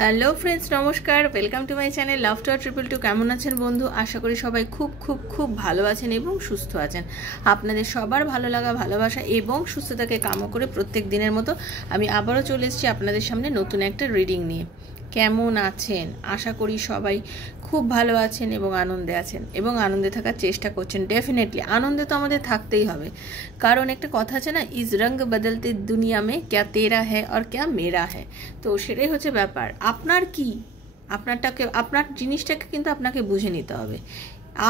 Hello friends, নমস্কার। Welcome to my channel love to triple two. কেমন আছেন বন্ধু? আশা করি সবাই খুব খুব খুব ভালো আছেন এবং সুস্থ আছেন। আপনাদের সবার ভালো লাগা, ভালোবাসা এবং সুস্থতাকে কামনা করে প্রত্যেক দিনের মতো আমি আবারও চলে এসেছি আপনাদের সামনে নতুন একটা রিডিং নিয়ে। কেমন আছেন? আশা করি সবাই খুব ভালো আছেন এবং আনন্দে আছেন এবং আনন্দে থাকার চেষ্টা করছেন। ডেফিনেটলি আনন্দে তো আমাদের থাকতেই হবে, কারণ একটা কথা আছে না, ইজ রঙ বদলতে দুনিয়া মে ক্যা তেরা হ্যায় আর ক্যা মেরা হ্যায়। তো সেটাই হচ্ছে ব্যাপার। আপনার কি, আপনার জিনিসটাকে কিন্তু আপনাকে বুঝে নিতে হবে।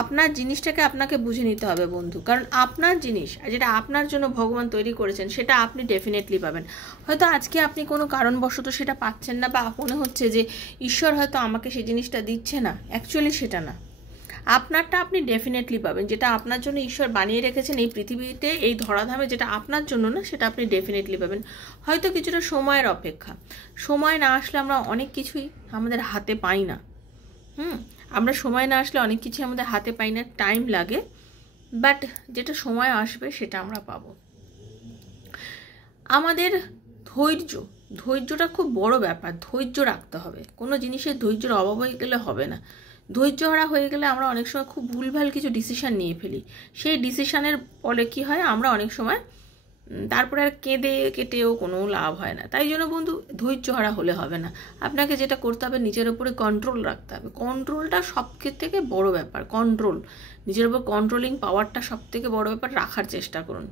আপনার জিনিসটাকে আপনাকে বুঝে নিতে হবে বন্ধু, কারণ আপনার জিনিস যেটা আপনার জন্য ভগবান তৈরি করেছেন সেটা আপনি ডেফিনেটলি পাবেন। হয়তো আজকে আপনি কোনো কারণবশত সেটা পাচ্ছেন না, বা মনে হচ্ছে যে ঈশ্বর হয়তো আমাকে সেই জিনিসটা দিচ্ছে না, অ্যাকচুয়ালি সেটা না। আপনারটা আপনি ডেফিনেটলি পাবেন। যেটা আপনার জন্য ঈশ্বর বানিয়ে রেখেছেন এই পৃথিবীতে, এই ধরাধামে, যেটা আপনার জন্য না, সেটা আপনি ডেফিনেটলি পাবেন। হয়তো কিছুটা সময়ের অপেক্ষা। সময় না আসলে আমরা অনেক কিছুই আমাদের হাতে পাই না। আমরা সময় না আসলে অনেক কিছুই আমাদের হাতে পাই না, টাইম লাগে। বাট যেটা সময় আসবে সেটা আমরা পাবো। আমাদের ধৈর্যটা খুব বড় ব্যাপার। ধৈর্য রাখতে হবে। কোনো জিনিসের ধৈর্যের অভাব হয়ে গেলে হবে না। ধৈর্যহারা হয়ে গেলে আমরা অনেক সময় খুব ভুলভাল কিছু ডিসিশন নিয়ে ফেলি। সেই ডিসিশনের ফলে কি হয়, আমরা অনেক সময় তারপরে আর কেঁদে কেটেও কোনো লাভ হয় না। তাই জন্য বন্ধু, ধৈর্যহারা হলে হবে না। আপনাকে যেটা করতে হবে, নিজের উপরে কন্ট্রোল রাখতে হবে। কন্ট্রোলটা সব থেকে বড় ব্যাপার। কন্ট্রোল, নিজের উপর কন্ট্রোলিং পাওয়ারটা সব থেকে বড় ব্যাপার। রাখার চেষ্টা করুন,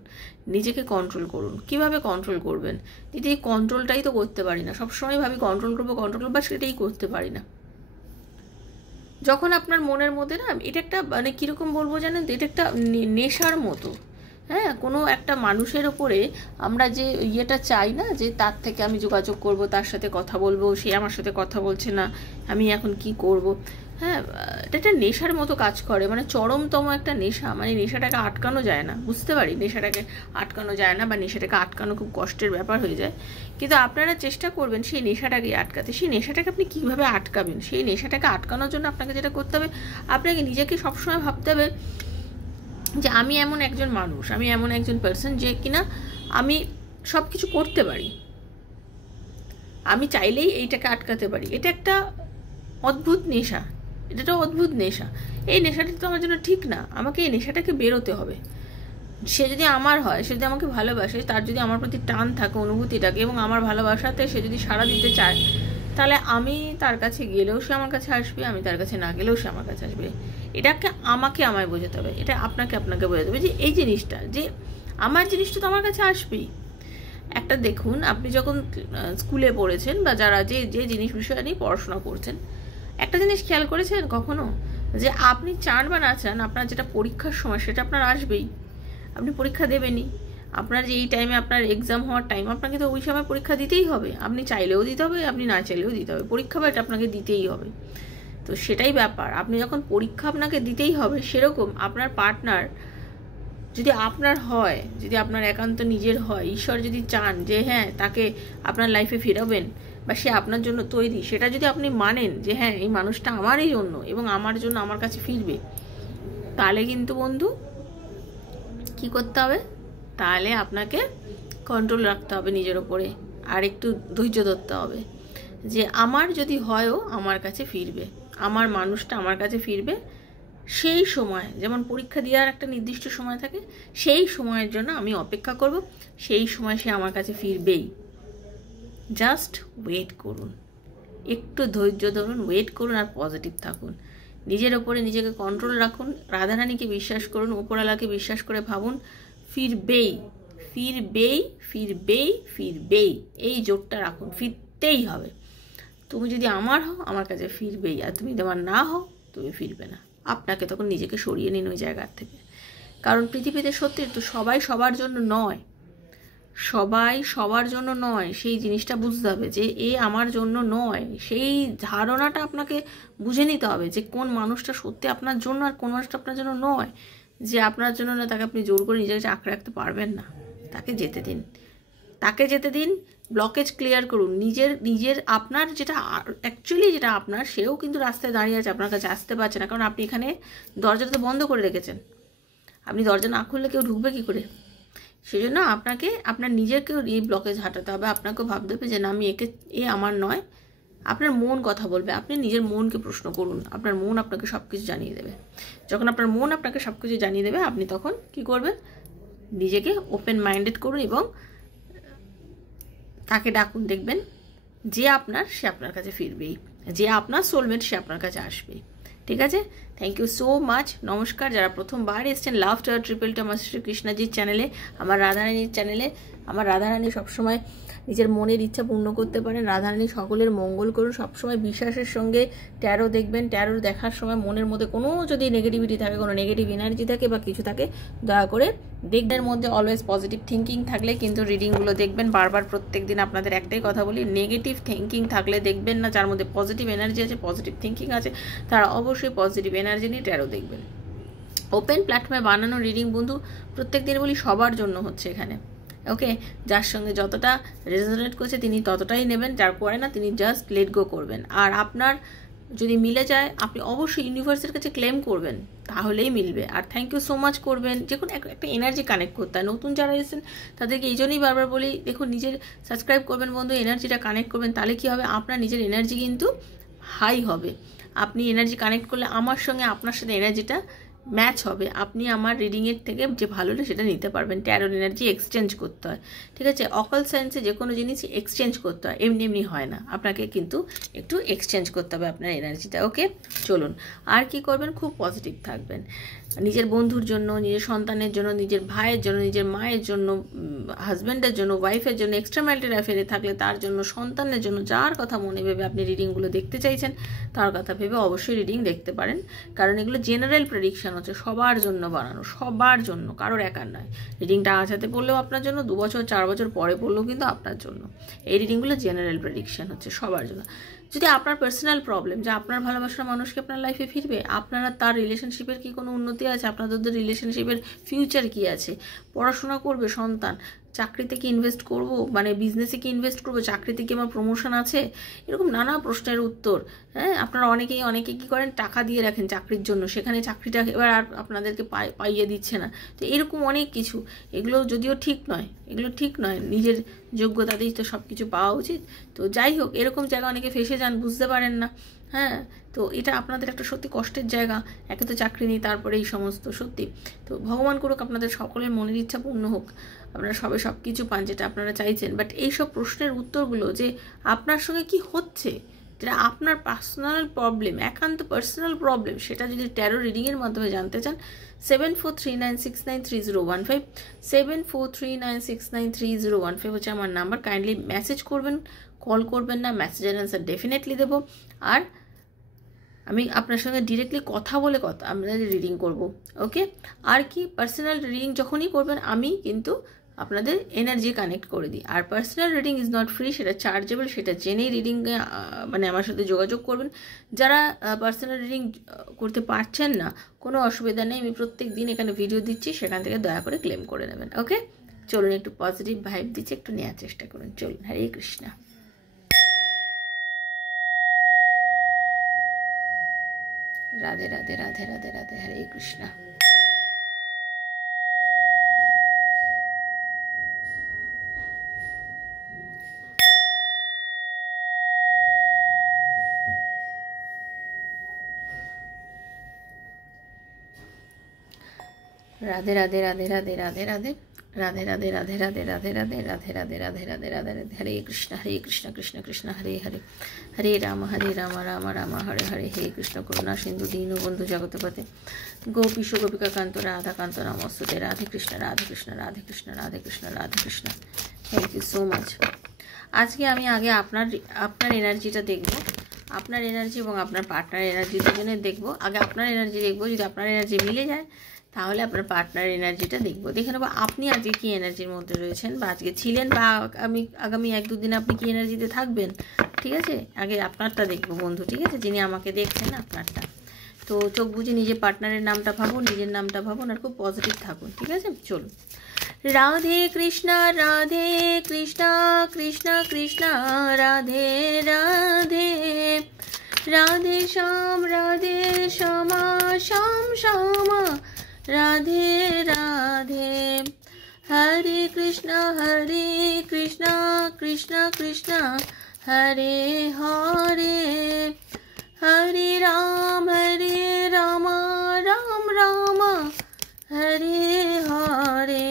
নিজেকে কন্ট্রোল করুন। কিভাবে কন্ট্রোল করবেন? যদি এই কন্ট্রোলটাই তো করতে পারি না, সবসময় ভাবি কন্ট্রোল করবো, বা সেটাই করতে পারি না। যখন আপনার মনের মধ্যে না, এটা একটা মানে কীরকম বলবো জানেন তো, এটা একটা নেশার মতো। হ্যাঁ, কোনো একটা মানুষের ওপরে আমরা যে ইয়েটা চাই না, যে তার থেকে আমি যোগাযোগ করব, তার সাথে কথা বলবো, সে আমার সাথে কথা বলছে না, আমি এখন কি করব। হ্যাঁ, এটা একটা নেশার মতো কাজ করে, মানে চরমতম একটা নেশা। মানে নেশাটাকে আটকানো যায় না, বুঝতে পারি নেশাটাকে আটকানো যায় না, বা নেশাটাকে আটকানো খুব কষ্টের ব্যাপার হয়ে যায়। কিন্তু আপনারা চেষ্টা করবেন সেই নেশাটাকে আটকাতে। সেই নেশাটাকে আপনি কীভাবে আটকাবেন? সেই নেশাটাকে আটকানোর জন্য আপনাকে যেটা করতে হবে, আপনাকে নিজেকে সবসময় ভাবতে হবে যে আমি এমন একজন মানুষ, আমি এমন একজন পার্সন যে কিনা আমি সব কিছু করতে পারি, আমি চাইলেই এইটাকে আটকাতে পারি। এটা একটা অদ্ভুত নেশা, এটা একটা অদ্ভুত নেশা। এই নেশাটা তো আমার জন্য ঠিক না। আমাকে এই নেশাটাকে বেরোতে হবে। সে যদি আমার হয়, সে যদি আমাকে ভালোবাসে, তার যদি আমার প্রতি টান থাকে, অনুভূতিটাকে, এবং আমার ভালোবাসাতে সে যদি সাড়া দিতে চায়, তাহলে আমি তার কাছে গেলেও সে আমার কাছে আসবে, আমি তার কাছে না গেলেও সে আমার কাছে আসবে। এটাকে আমায় বোঝাতে হবে, এটা আপনাকে বোঝাতে হবে যে এই জিনিসটা, যে আমার জিনিসটা তো আমার কাছে আসবেই। একটা দেখুন, আপনি যখন স্কুলে পড়েছেন, বা যারা যে যে জিনিস বিষয় নিয়ে পড়াশোনা করছেন, একটা জিনিস খেয়াল করেছেন কখনো, যে আপনি চান বা না চান, আপনার যেটা পরীক্ষার সময় সেটা আপনার আসবেই। আপনি পরীক্ষা দেবেনই। আপনার যে এই টাইমে আপনার এক্সাম হওয়ার টাইম, আপনাকে তো ওই সময় পরীক্ষা দিতেই হবে। আপনি চাইলেও দিতে হবে, আপনি না চাইলেও দিতে হবে। পরীক্ষা বা এটা আপনাকে দিতেই হবে। তো সেটাই ব্যাপার। আপনি যখন পরীক্ষা আপনাকে দিতেই হবে, সেরকম আপনার পার্টনার যদি আপনার হয়, যদি আপনার একান্ত নিজের হয়, ঈশ্বর যদি চান যে হ্যাঁ তাকে আপনার লাইফে ফিরাবেন, বা সে আপনার জন্য তৈরি, সেটা যদি আপনি মানেন যে হ্যাঁ এই মানুষটা আমারই জন্য এবং আমার জন্য আমার কাছে ফিরবে, তাহলে কিন্তু বন্ধু কি করতে হবে, তাহলে আপনাকে কন্ট্রোল রাখতে হবে নিজের ওপরে, আর একটু ধৈর্য ধরতে হবে যে আমার যদি হয়ও আমার কাছে ফিরবে, আমার মানুষটা আমার কাছে ফিরবে। সেই সময়, যেমন পরীক্ষা দেওয়ার একটা নির্দিষ্ট সময় থাকে, সেই সময়ের জন্য আমি অপেক্ষা করব। সেই সময় সে আমার কাছে ফিরবেই। জাস্ট ওয়েট করুন, একটু ধৈর্য ধরুন, ওয়েট করুন, আর পজিটিভ থাকুন। নিজের ওপরে নিজেকে কন্ট্রোল রাখুন, রাধারানীকে বিশ্বাস করুন, উপরওয়ালাকে বিশ্বাস করে ভাবুন, ফিরবেই ফিরবেই ফিরবেই ফিরবেই, এই জোরটা রাখুন, ফিরতেই হবে। তুমি যদি আমার হও, আমার কাছে ফিরবেই, আর তুমি যদি আমার না হও, তুমি ফিরবে না। আপনাকে তখন নিজেকে সরিয়ে নিন ওই জায়গার থেকে। কারণ পৃথিবীতে সত্যি তো সবাই সবার জন্য নয়, সবাই সবার জন্য নয়, সেই জিনিসটা বুঝতে হবে যে এ আমার জন্য নয়। সেই ধারণাটা আপনাকে বুঝে নিতে হবে যে কোন মানুষটা সত্যি আপনার জন্য আর কোন মানুষটা আপনার জন্য নয়। যে আপনার জন্য না, তাকে আপনি জোর করে নিজেকে আঁকড়ে রাখতে পারবেন না। তাকে যেতে দিন, তাকে যেতে দিন। ব্লকেজ ক্লিয়ার করুন নিজের আপনার যেটা অ্যাকচুয়ালি যেটা আপনার, সেও কিন্তু রাস্তায় দাঁড়িয়ে আছে, আপনার কাছে আসতে পারছে না, কারণ আপনি এখানে দরজাটা তো বন্ধ করে রেখেছেন। আপনি দরজা না খুললে কেউ ঢুকবে কী করে? সেই জন্য আপনাকে আপনার নিজেকেও এই ব্লকেজ হাঁটাতে হবে। আপনাকেও ভাবতে হবে যে না, আমি এ আমার নয়, আপনার মন কথা বলবে। আপনি নিজের মনকে প্রশ্ন করুন, আপনার মন আপনাকে সব কিছু জানিয়ে দেবে। যখন আপনার মন আপনাকে সব কিছু জানিয়ে দেবে, আপনি তখন কি করবেন, নিজেকে ওপেন মাইন্ডেড করুন এবং তাকে ডাকুন। দেখবেন যে আপনার, সে আপনার কাছে ফিরবেই, যে আপনার সোলমেট সে আপনার কাছে আসবেই। ঠিক আছে, থ্যাংক ইউ সো মাচ। নমস্কার। যারা প্রথমবার এসছেন লাভ টাওয়ার ট্রিপল টু আমার শ্রীকৃষ্ণজির চ্যানেলে, আমার রাধারানীর চ্যানেলে, আমার রাধারানী সবসময় নিজের মনের ইচ্ছা পূর্ণ করতে পারেন। রাধারানী সকলের মঙ্গল করুন। সবসময় বিশ্বাসের সঙ্গে ট্যারো দেখবেন। ট্যারো দেখার সময় মনের মধ্যে কোনো যদি নেগেটিভিটি থাকে, কোনো নেগেটিভ এনার্জি থাকে বা কিছু থাকে, দয়া করে দেখবেন। মধ্যে অলওয়েজ পজিটিভ থিঙ্কিং থাকলে কিন্তু রিডিংগুলো দেখবেন। বারবার প্রত্যেক দিন আপনাদের একটাই কথা বলি, নেগেটিভ থিঙ্কিং থাকলে দেখবেন না। যার মধ্যে পজিটিভ এনার্জি আছে, পজিটিভ থিঙ্কিং আছে, তারা অবশ্যই পজিটিভ এনার্জি নিয়ে ট্যারো দেখবেন। ওপেন প্ল্যাটফর্মে বানানো রিডিং বন্ধু, প্রত্যেক দিন বলি সবার জন্য হচ্ছে এখানে। ওকে, যার সঙ্গে যতটা রেজোনেট করছে তিনি ততটাই নেবেন, যার করে না তিনি জাস্ট লেট গো করবেন। আর আপনার যদি মিলে যায়, আপনি অবশ্যই ইউনিভার্সের কাছে ক্লেম করবেন, তাহলেই মিলবে। আর থ্যাংক ইউ সো মাচ করবেন। যে কোনো একটা এনার্জি কানেক্ট করতে হয়। নতুন যারা এসেছেন তাদেরকে এই জন্যই বারবার বলি, দেখুন নিজের সাবস্ক্রাইব করবেন বন্ধু, এনার্জিটা কানেক্ট করবেন, তাহলে কী হবে, আপনার নিজের এনার্জি কিন্তু হাই হবে। আপনি এনার্জি কানেক্ট করলে আমার সঙ্গে আপনার সাথে এনার্জিটা ম্যাচ হবে, আপনি আমার রিডিংয়ের থেকে যে ভালোটা সেটা নিতে পারবেন। ট্যারোর এনার্জি এক্সচেঞ্জ করতে হয়, ঠিক আছে। অকাল সায়েন্সে যে কোনো জিনিস এক্সচেঞ্জ করতে হয়, এমনি এমনি হয় না, আপনাকে কিন্তু একটু এক্সচেঞ্জ করতে হবে আপনার এনার্জিটা। ওকে, চলুন। আর কি করবেন, খুব পজিটিভ থাকবেন। নিজের বন্ধুর জন্য, নিজের সন্তানের জন্য, নিজের ভাইয়ের জন্য, নিজের মায়ের জন্য, হাজব্যান্ডের জন্য, ওয়াইফের জন্য, এক্সট্রা ম্যারিটাল অ্যাফেয়ারে থাকলে তার জন্য, সন্তানের জন্য, যার কথা মনে ভেবে আপনি রিডিংগুলো দেখতে চাইছেন তার কথা ভেবে অবশ্যই রিডিং দেখতে পারেন। কারণ এগুলো জেনারেল প্রেডিকশন হচ্ছে, সবার জন্য বানানো, সবার জন্য, কারোর একার নয়। রিডিংটা আজ হাতে পড়লেও আপনার জন্য, 2 বছর 4 বছর পরে পড়লেও কিন্তু আপনার জন্য। এই রিডিংগুলো জেনারেল প্রেডিকশন হচ্ছে, সবার জন্য। যদি আপনার পার্সোনাল প্রবলেম, যে আপনার ভালোবাসার মানুষকে আপনার লাইফে ফিরবে, আপনারা তার রিলেশনশিপের কি কোনো উন্নতি আছে, আপনাদের রিলেশনশিপের ফিউচার কি আছে, পড়াশোনা করবে সন্তান, চাকরিতে কি ইনভেস্ট করব, মানে বিজনেসে কি ইনভেস্ট করব, চাকরিতে কি আমার প্রমোশন আছে, এরকম নানা প্রশ্নের উত্তর। হ্যাঁ, আপনারা অনেকে কী করেন, টাকা দিয়ে রাখেন চাকরির জন্য, সেখানে চাকরিটা এবার আর আপনাদেরকে পাইয়ে দিচ্ছে না। তো এরকম অনেক কিছু, এগুলো যদিও ঠিক নয়, এগুলো ঠিক নয়, নিজের যোগ্যতাতেই তো সব কিছু পাওয়া উচিত। তো যাই হোক, এরকম জায়গা অনেকে ফেসে যান, বুঝতে পারেন না। হ্যাঁ, তো এটা আপনাদের একটা সত্যি কষ্টের জায়গা। একে তো চাকরি নেই, তারপরে এই সমস্ত, সত্যি। তো ভগবান করুক আপনাদের সকলের মনের ইচ্ছা পূর্ণ হোক, আপনারা সব কিছু পান যেটা আপনারা চাইছেন। বাট এইসব প্রশ্নের উত্তরগুলো, যে আপনার সঙ্গে কি হচ্ছে, যেটা আপনার পার্সোনাল প্রবলেম, একান্ত পার্সোনাল প্রবলেম, সেটা যদি ট্যারো রিডিংয়ের মাধ্যমে জানতে চান, 7439693015, 7439693015 হচ্ছে আমার নাম্বার। কাইন্ডলি মেসেজ করবেন, কল করবেন না, মেসেজের অ্যান্সার ডেফিনেটলি দেবো। আর আমি আপনার সঙ্গে ডিরেক্টলি কথা বলে আপনাদের রিডিং করব। ওকে, আর কি, পার্সোনাল রিডিং যখনই করবেন আমি কিন্তু আপনাদের এনার্জি কানেক্ট করে দিই। আর personal reading is not free, সেটা চার্জেবল, সেটা জেনেই রিডিং মানে আমার সাথে যোগাযোগ করবেন। যারা পার্সোনাল রিডিং করতে পারছেন না, কোনো অসুবিধা নেই, আমি প্রত্যেক দিন এখানে ভিডিও দিচ্ছি, সেখান থেকে দয়া করে ক্লেম করে নেবেন। ওকে, চলুন, একটু পজিটিভ ভাইব দিচ্ছি, একটু নেওয়ার চেষ্টা করুন। চলুন, হরে কৃষ্ণা। রাধে রাধে রাধে রাধে রাধে, হরে কৃষ্ণা। রাধে রাধে রাধে রাধে রাধে রাধে রাধে রাধে রাধে রাধে রাধে রাধে রাধে রাধে রাধে রাধে রাধে রাধে, হরে কৃষ্ণ কৃষ্ণ কৃষ্ণ হরে হরে, হরে রাম রাম রাম হরে হরে, হে কৃষ্ণ করুণা সিন্ধু দীনবন্ধু জগৎপতে, গোপীশ গোপিকা কান্ত রাধা কান্ত নমস্তুতে, Radhe Krishna Radhe Krishna Radhe Krishna Radhe Krishna Radhe Krishna. Thank you so much. আজকে আমি আগে আপনার এনার্জিটা দেখব, আপনার এনার্জি এবং আপনার পার্টনার এনার্জি দুজনের দেখব। আগে আপনার এনার্জি দেখব, যদি আপনার এনার্জি মিলে যায় তাহলে আপনার পার্টনার এনার্জিটা দেখবো, দেখে নেবো আপনি আজকে কী এনার্জির মধ্যে রয়েছেন, বা আজকে ছিলেন, বা আগামী 1-2 দিন আপনি কী এনার্জিতে থাকবেন। ঠিক আছে, আগে আপনারটা দেখবো বন্ধু, ঠিক আছে, যিনি আমাকে দেখছেন আপনারটা। তো চোখ বুঝে নিজের পার্টনারের নামটা ভাবুন, নিজের নামটা ভাবুন, আর খুব পজিটিভ থাকুন। ঠিক আছে, চলুন। রাধে কৃষ্ণ কৃষ্ণ কৃষ্ণ রাধে রাধে, রাধে শ্যাম শ্যাম শ্যামা, রাধে রাধে, হরে কৃষ্ণ কৃষ্ণ কৃষ্ণ हरे हरे हरे राम राम राम हरे हरे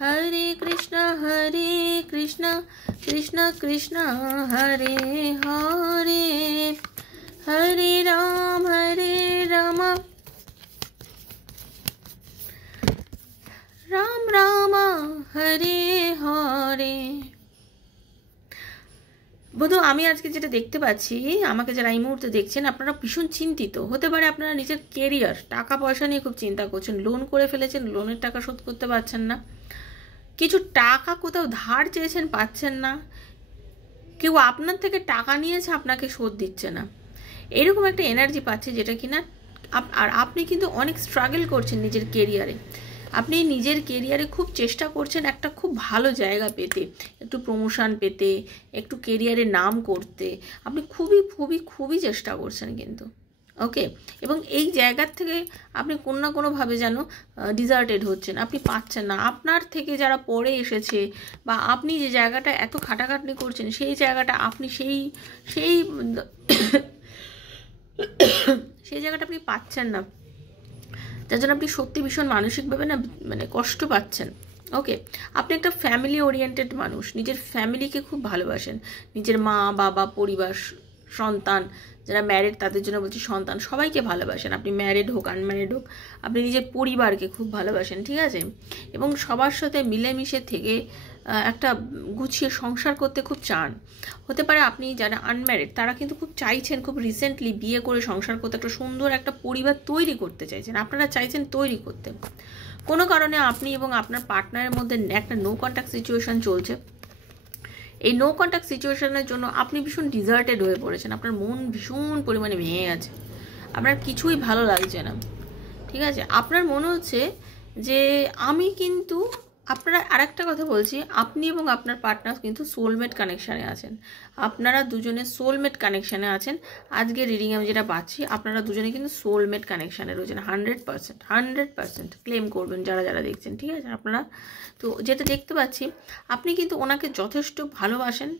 हरे कृष्ण कृष्ण कृष्ण हरे हरे हरे राम राम राम हरे हरे। বন্ধু আমি আজকে যেটা দেখতে পাচ্ছি, আমাকে যারা এই মুহূর্তে দেখছেন আপনারা ভীষণ চিন্তিত হতে পারে। আপনারা নিজের কেরিয়ার, টাকা পয়সা নিয়ে খুব চিন্তা করছেন, লোন করে ফেলেছেন, লোনের টাকা শোধ করতে পারছেন না, কিছু টাকা কোথাও ধার চেয়েছেন পাচ্ছেন না, কেউ আপনার থেকে টাকা নিয়েছে আপনাকে শোধ দিচ্ছে না, এরকম একটা এনার্জি পাচ্ছে যেটা কিনা। আর আপনি কিন্তু অনেক স্ট্রাগল করছেন নিজের কেরিয়ারে, আপনি নিজের কেরিয়ারে খুব চেষ্টা করছেন একটা খুব ভালো জায়গা পেতে, একটু প্রমোশন পেতে, একটু কেরিয়ারে নাম করতে, আপনি খুবই খুবই খুবই চেষ্টা করছেন কিন্তু। ওকে, এবং এই জায়গার থেকে আপনি কোনো না কোনোভাবে যেন ডিজার্টেড হচ্ছেন, আপনি পাচ্ছেন না। আপনার থেকে যারা পরে এসেছে বা আপনি যে জায়গাটা এত খাটাখাটনি করছেন সেই জায়গাটা আপনি সেই জায়গাটা আপনি পাচ্ছেন না, যার জন্য আপনি সত্যি ভীষণ মানসিকভাবে না মানে কষ্ট পাচ্ছেন। ওকে, আপনি একটা ফ্যামিলি ওরিয়েন্টেড মানুষ, নিজের ফ্যামিলিকে খুব ভালোবাসেন, নিজের মা বাবা পরিবার সন্তান, যারা ম্যারিড তাদের জন্য বলছি সন্তান, সবাইকে ভালোবাসেন। আপনি ম্যারিড হোক আনম্যারিড হোক, আপনি নিজের পরিবারকে খুব ভালোবাসেন, ঠিক আছে, এবং সবার সাথে মিলেমিশে থেকে একটা গুছিয়ে সংসার করতে খুব চান। হতে পারে আপনি যারা আনম্যারিড তারা কিন্তু খুব চাইছেন খুব রিসেন্টলি বিয়ে করে সংসার করতে, একটা সুন্দর একটা পরিবার তৈরি করতে চাইছেন, আপনারা চাইছেন তৈরি করতে। কোনো কারণে আপনি এবং আপনার পার্টনারের মধ্যে একটা নো কন্ট্যাক্ট সিচুয়েশন চলছে। এই নো কন্ট্যাক্ট সিচুয়েশনের জন্য আপনি ভীষণ ডিজার্টেড হয়ে পড়েছেন, আপনার মন ভীষণ পরিমাণে ভেঙে গেছে, আপনার কিছুই ভালো লাগছে না, ঠিক আছে। আপনার মনে হচ্ছে যে আমি কিন্তু, আপনারা আরেকটা কথা বলছি, আপনি এবং আপনার পার্টনার কিন্তু সোলমেট কানেকশানে আছেন, আপনারা দুজনে সোলমেট কানেকশানে আছেন। আজকে রিডিং আমি যেটা পাচ্ছি আপনারা দুজনে কিন্তু সোলমেট কানেকশানে রয়েছেন, 100% ক্লেম করবেন যারা যারা দেখছেন, ঠিক আছে। আপনারা তো যেটা দেখতে পাচ্ছি আপনি কিন্তু ওনাকে যথেষ্ট ভালোবাসেন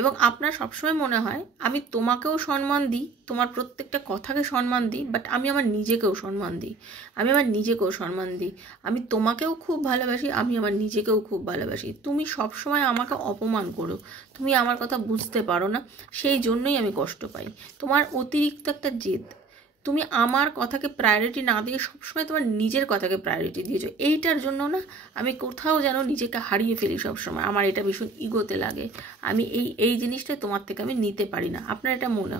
এবং আপনার সবসময় মনে হয় আমি তোমাকেও সম্মান দিই, তোমার প্রত্যেকটা কথাকে সম্মান দিই, বাট আমি আমার নিজেকেও সম্মান দিই, আমি তোমাকেও খুব ভালোবাসি, আমি আমার নিজেকেও খুব ভালোবাসি। তুমি সবসময় আমাকে অপমান করো, তুমি আমার কথা বুঝতে পারো না, সেই জন্যই আমি কষ্ট পাই। তোমার অতিরিক্ত একটা জেদ, তুমি আমার কথাকে প্রায়োরিটি না দিয়ে সবসময় তোমার নিজের কথাকে প্রায়োরিটি দিয়েছো, এইটার জন্য না আমি কোথাও যেন নিজেকে হারিয়ে ফেলি সবসময়, আমার এটা ভীষণ ইগোতে লাগে, আমি এই জিনিসটা তোমার থেকে আমি নিতে পারি না। আপনার এটা মনে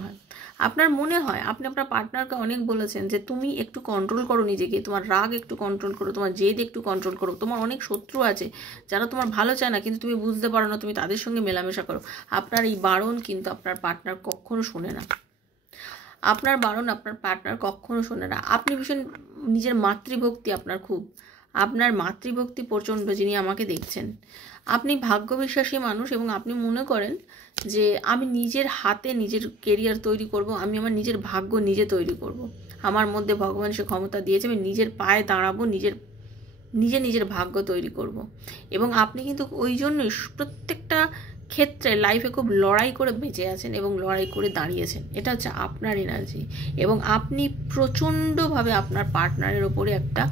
হয়, আপনি আপনার পার্টনারকে অনেক বলেছেন যে তুমি একটু কন্ট্রোল করো নিজেকে, তোমার রাগ একটু কন্ট্রোল করো, তোমার জেদ একটু কন্ট্রোল করো, তোমার অনেক শত্রু আছে যারা তোমার ভালো চায় না কিন্তু তুমি বুঝতে পারো না, তুমি তাদের সঙ্গে মেলামেশা করো। আপনার এই বারণ কিন্তু আপনার পার্টনার কখনো শোনে না, আপনার বারণ আপনার পার্টনার কখনো শোনে না। আপনি ভীষণ নিজের মাতৃভক্তি, আপনার মাতৃভক্তি প্রচণ্ড, যিনি আমাকে দেখছেন। আপনি ভাগ্যবিশ্বাসী মানুষ এবং আপনি মনে করেন যে আমি নিজের হাতে নিজের কেরিয়ার তৈরি করব, আমি আমার নিজের ভাগ্য নিজে তৈরি করব, আমার মধ্যে ভগবান সে ক্ষমতা দিয়েছে, আমি নিজের পায়ে দাঁড়াবো, নিজের ভাগ্য তৈরি করব। এবং আপনি কিন্তু ওই জন্যই প্রত্যেকটা ক্ষেত্রে লাইফে খুব লড়াই করে বেঁচে আছেন এবং লড়াই করে দাঁড়িয়েছেন, এটা হচ্ছে আপনার এনার্জি। এবং আপনি প্রচণ্ডভাবে আপনার পার্টনারের ওপরে একটা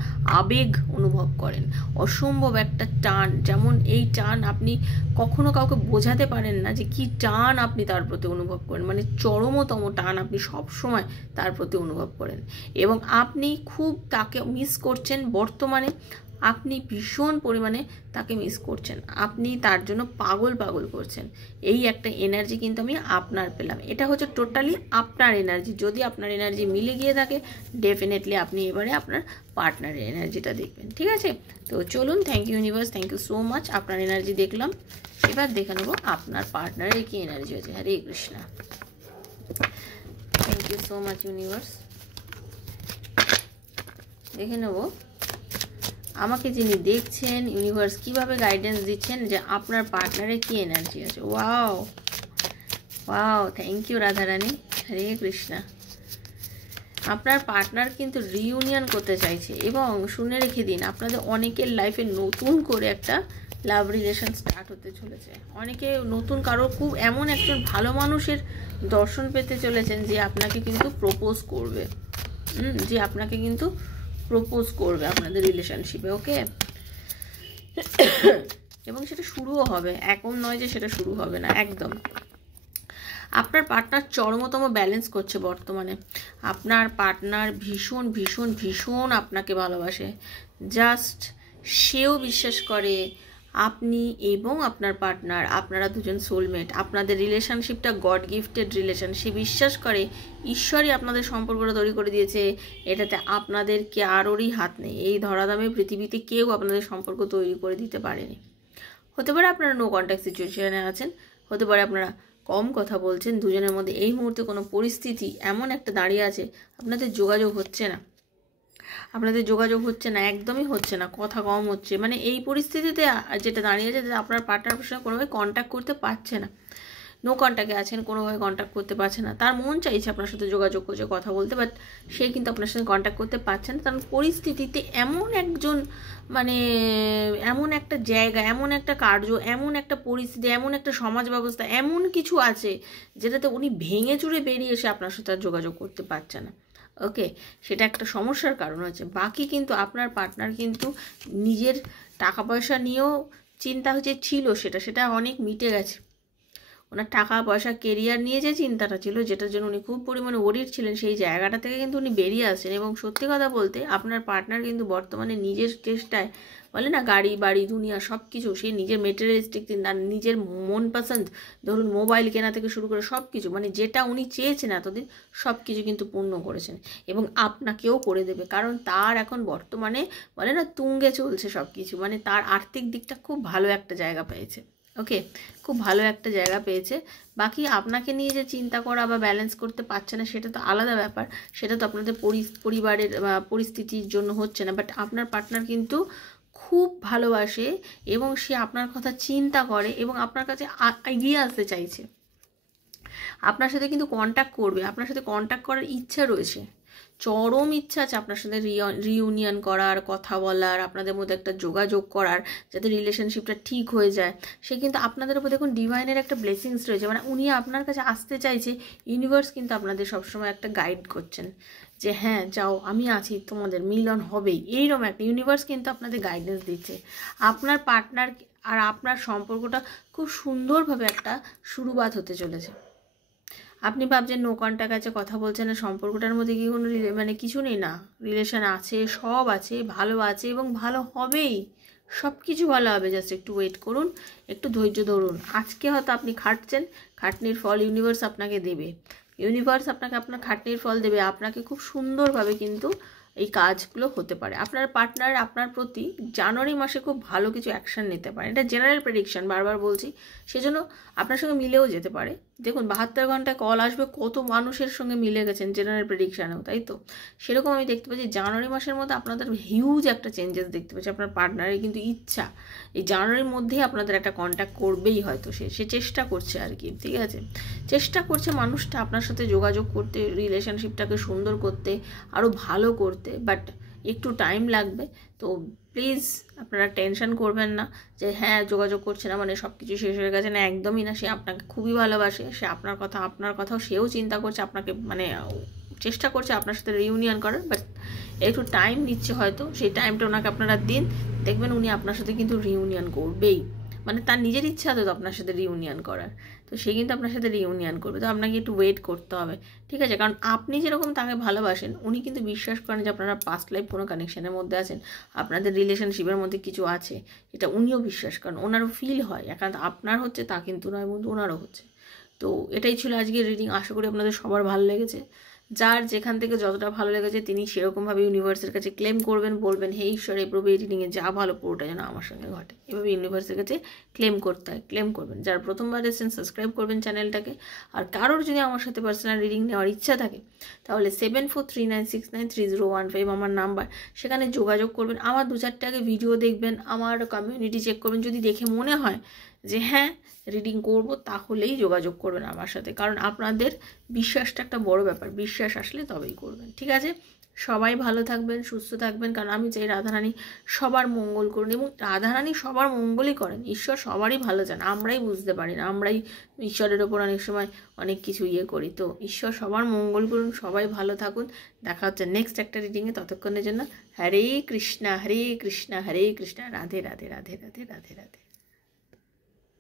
আবেগ অনুভব করেন, অসম্ভব একটা টান, যেমন এই টান আপনি কখনো কাউকে বোঝাতে পারেন না যে কি টান আপনি তার প্রতি অনুভব করেন, মানে চরমতম টান আপনি সব সময় তার প্রতি অনুভব করেন। এবং আপনি খুব তাকে মিস করছেন, বর্তমানে আপনি ভীষণ পরিমাণে তাকে মিস করছেন, আপনি তার জন্য পাগল করছেন। এই একটা এনার্জি কিন্তু আমি আপনার পেলাম, এটা হচ্ছে টোটালি আপনার এনার্জি। যদি আপনার এনার্জি মিলে গিয়ে থাকে ডেফিনেটলি আপনি এবারে আপনার পার্টনারের এনার্জিটা দেখবেন, ঠিক আছে। তো চলুন, thank you universe, thank you so much. আপনার এনার্জি দেখলাম, এবার দেখে নেবো আপনার পার্টনারের কি এনার্জি হয়েছে। Hare Krishna, thank you so much universe. দেখে নেবো আমাকে যিনি দেখছেন ইউনিভার্স কিভাবে গাইডেন্স দিচ্ছেন যে আপনার পার্টনারের কি এনার্জি আছে। ওয়াও, থ্যাংক ইউ রাধারানী, হরে কৃষ্ণা। আপনার পার্টনার কিন্তু রিইউনিয়ন করতে চাইছে এবং শুনে রেখে দিন আপনাদের অনেকের লাইফে নতুন করে একটা লাভ রিলেশন স্টার্ট হতে চলেছে। অনেকে নতুন কারো খুব এমন একজন ভালো মানুষের দর্শন পেতে চলেছেন যে আপনাকে কিন্তু প্রপোজ করবে, যে আপনাকে কিন্তু প্রপোজ করবে আপনাদের রিলেশনশিপে। ওকে, এবং সেটা শুরুও হবে, এখন নয় যে সেটা শুরু হবে না, একদম। আপনার পার্টনার চরমতম ব্যালেন্স করছে বর্তমানে। আপনার পার্টনার ভীষণ ভীষণ ভীষণ আপনাকে ভালোবাসে। জাস্ট সেও বিশ্বাস করে আপনি এবং আপনার পার্টনার, আপনারা দুজন সোলমেট। আপনাদের রিলেশনশিপটা গড গিফটেড রিলেশন। সে বিশ্বাস করে ঈশ্বরই আপনাদের সম্পর্কটা তৈরি করে দিয়েছে, এটাতে আপনাদের কারোরই হাত নেই। এই ধরাধামে পৃথিবীতে কেউ আপনাদের সম্পর্ক তৈরি করে দিতে পারেনি। হতে পারে আপনারা নো কন্ট্যাক্ট সিচুয়েশনে আছেন, হতে পারে আপনারা কম কথা বলছেন, দুজনের মধ্যে এই মুহূর্তে কোনো পরিস্থিতি এমন একটা দাঁড়িয়ে আছে আপনাদের যোগাযোগ হচ্ছে না, একদমই হচ্ছে না, কথা কম হচ্ছে। মানে এই পরিস্থিতিতে যেটা দাঁড়িয়ে আছে, আপনার পার্টনারের সঙ্গে কোনোভাবে কন্ট্যাক্ট করতে পারছে না, নো কন্ট্যাক্টে আছেন, কোনোভাবে কন্ট্যাক্ট করতে পারছে না। তার মন চাইছে আপনার সাথে যোগাযোগ করছে, কথা বলতে, বাট সে কিন্তু আপনার সাথে কন্ট্যাক্ট করতে পারছে না। কারণ পরিস্থিতিতে এমন একজন, মানে এমন একটা জায়গা, এমন একটা কার্য, এমন একটা পরিস্থিতি, এমন একটা সমাজ ব্যবস্থা, এমন কিছু আছে যেটাতে উনি ভেঙে চুরে বেরিয়ে এসে আপনার সাথে আর যোগাযোগ করতে পারছে না। ওকে, সেটা একটা সমস্যার কারণ হচ্ছে। বাকি কিন্তু আপনার পার্টনার কিন্তু নিজের টাকা পয়সা নিয়েও চিন্তা ছিল, সেটা অনেক মিটে গেছে। ওনার টাকা পয়সা কেরিয়ার নিয়ে যে চিন্তাটা ছিল, যেটার জন্য উনি খুব পরিমাণে ওরিড ছিলেন, সেই জায়গাটা থেকে কিন্তু উনি বেরিয়ে আসেন। এবং সত্যি কথা বলতে আপনার পার্টনার কিন্তু বর্তমানে নিজের চেষ্টায়, বলে না গাড়ি বাড়ি দুনিয়া সব কিছু, সেই নিজের মেটেরিয়ালিস্টিক চিন্তা, নিজের মন পছন্দ, ধরুন মোবাইল কেনা থেকে শুরু করে সব কিছু, মানে যেটা উনি চেয়েছেন এতদিন সব কিছু কিন্তু পূর্ণ করেছেন। এবং আপনাকেও করে দেবে, কারণ তার এখন বর্তমানে বলে না তুঙ্গে চলছে সব কিছু, মানে তার আর্থিক দিকটা খুব ভালো একটা জায়গা পেয়েছে। ওকে, খুব ভালো একটা জায়গা পেয়েছে। বাকি আপনাকে নিয়ে যে চিন্তা করা বা ব্যালেন্স করতে পারছে না, সেটা তো আলাদা ব্যাপার, সেটা তো আপনাদের পরিবারের পরিস্থিতির জন্য হচ্ছে না। বাট আপনার পার্টনার কিন্তু খুব ভালোবাসে এবং সে আপনার কথা চিন্তা করে এবং আপনার কাছে এগিয়ে আসতে চাইছে, আপনার সাথে কিন্তু কন্ট্যাক্ট করবে, আপনার সাথে কন্ট্যাক্ট করার ইচ্ছা রয়েছে, চরম ইচ্ছা আছে আপনার সাথে রিইউনিয়ন করার, কথা বলার, আপনাদের মধ্যে একটা যোগাযোগ করার, যাতে রিলেশনশিপটা ঠিক হয়ে যায়। সে কিন্তু আপনাদের উপর দেখুন ডিভাইনের একটা ব্লেসিংস রয়েছে, মানে উনি আপনার কাছে আসতে চাইছে। ইউনিভার্স কিন্তু আপনাদের সবসময় একটা গাইড করছেন যে হ্যাঁ যাও, আমি আছি, তোমাদের মিলন হবেই, এইরকম একটা ইউনিভার্স কিন্তু আপনাদের গাইডেন্স দিচ্ছে। আপনার পার্টনার আর আপনার সম্পর্কটা খুব সুন্দরভাবে একটা শুরুবাত হতে চলেছে। আপনি ভাবছেন নো কন্ট্যাক্ট আছে, কথা বলছেন না, সম্পর্কটার মধ্যে কি কোনো মানে কিছু নেই? না, রিলেশন আছে, সব আছে, ভালো আছে এবং ভালো হবেই, সব কিছু ভালো হবে। জাস্ট একটু ওয়েট করুন, একটু ধৈর্য ধরুন। আজকে হয়তো আপনি খাটছেন, খাটনির ফল ইউনিভার্স আপনাকে দেবে, ইউনিভার্স আপনাকে আপনার খাটনির ফল দেবে। আপনাকে খুব সুন্দরভাবে কিন্তু এই কাজগুলো হতে পারে। আপনার পার্টনার আপনার প্রতি জানুয়ারি মাসে খুব ভালো কিছু অ্যাকশন নিতে পারে, এটা জেনারেল প্রেডিকশন, বারবার বলছি, সেজন্য আপনার সঙ্গে মিলেও যেতে পারে। দেখুন 72 ঘন্টায় কল আসবে, কত মানুষের সঙ্গে মিলে গেছেন জেনারেল প্রেডিকশানেও, তাই তো? সেরকম আমি দেখতে পাচ্ছি জানুয়ারি মাসের মধ্যে আপনাদের হিউজ একটা চেঞ্জেস দেখতে পাচ্ছি। আপনার পার্টনারের কিন্তু ইচ্ছা এই জানুয়ারির মধ্যেই আপনাদের একটা কন্ট্যাক্ট করবেই, হয়তো সে চেষ্টা করছে আর কি, ঠিক আছে? চেষ্টা করছে মানুষটা আপনার সাথে যোগাযোগ করতে, রিলেশনশিপটাকে সুন্দর করতে, আরও ভালো করতে, বাট একটু টাইম লাগবে। তো প্লিজ আপনারা টেনশন করবেন না যে হ্যাঁ যোগাযোগ করছে না মানে সব কিছু শেষ হয়ে গেছে, না, একদমই না। সে আপনাকে খুবই ভালোবাসে, সে আপনার কথাও সেও চিন্তা করছে, আপনাকে মানে চেষ্টা করছে আপনার সাথে রিউনিয়ন করার, বাট একটু টাইম নিচ্ছে হয়তো। সেই টাইমটা ওনাকে আপনারা দিন, দেখবেন উনি আপনার সাথে কিন্তু রিউনিয়ন করবেই। মানে তার নিজের ইচ্ছা তো আপনার সাথে রিউনিয়ন করার, তো সে কিন্তু আপনার সাথে রিউনিয়ন করবে। তো আপনাকে একটু ওয়েট করতে হবে, ঠিক আছে? কারণ আপনি যেরকম তাকে ভালোবাসেন, উনি কিন্তু বিশ্বাস করেন যে আপনারা পাস্ট লাইফ কোনো কানেকশনের মধ্যে আছেন, আপনাদের রিলেশনশিপের মধ্যে কিছু আছে, এটা উনিও বিশ্বাস করেন, ওনারও ফিল হয়। একান্ত আপনার হচ্ছে তা কিন্তু নয় বন্ধু, ওনারও হচ্ছে। তো এটাই ছিল আজকের রিডিং। আশা করি আপনাদের সবার ভালো লেগেছে। যার যেখান থেকে যতটা ভালো লেগেছে তিনি সেরকমভাবে ইউনিভার্সের কাছে ক্লেম করবেন, বলবেন হে ঈশ্বর এই প্রভু এই রিডিংয়ে যা ভালো পুরোটা যেন আমার সঙ্গে ঘটে। এভাবে ইউনিভার্সের কাছে ক্লেম করতে হয়, ক্লেম করবেন। যারা প্রথমবার এসেছেন সাবস্ক্রাইব করবেন চ্যানেলটাকে। আর কারোর যদি আমার সাথে পার্সোনাল রিডিং নেওয়ার ইচ্ছা থাকে তাহলে 7439693015 আমার নাম্বার, সেখানে যোগাযোগ করবেন। আমার 2-4টা আগে ভিডিও দেখবেন, আমার কমিউনিটি চেক করবেন। যদি দেখে মনে হয় যে হ্যাঁ রিডিং করব, তাহলেই যোগাযোগ করবেন আমার সাথে, কারণ আপনাদের বিশ্বাসটা একটা বড় ব্যাপার, বিশ্বাস আসলে তবেই করবেন, ঠিক আছে? সবাই ভালো থাকবেন, সুস্থ থাকবেন, কারণ আমি চাই রাধারানী সবার মঙ্গল করুন, এবং রাধারানী সবার মঙ্গলই করেন। ঈশ্বর সবারই ভালো চান, আমরাই বুঝতে পারি না, আমরাই ঈশ্বরের ওপর অনেক সময় অনেক কিছু করি। তো ঈশ্বর সবার মঙ্গল করুন, সবাই ভালো থাকুন। দেখা হচ্ছে নেক্সট একটা রিডিংয়ে, ততক্ষণের জন্য হরে কৃষ্ণা হরে কৃষ্ণা হরে কৃষ্ণা, রাধে রাধে রাধে রাধে রাধে রাধে।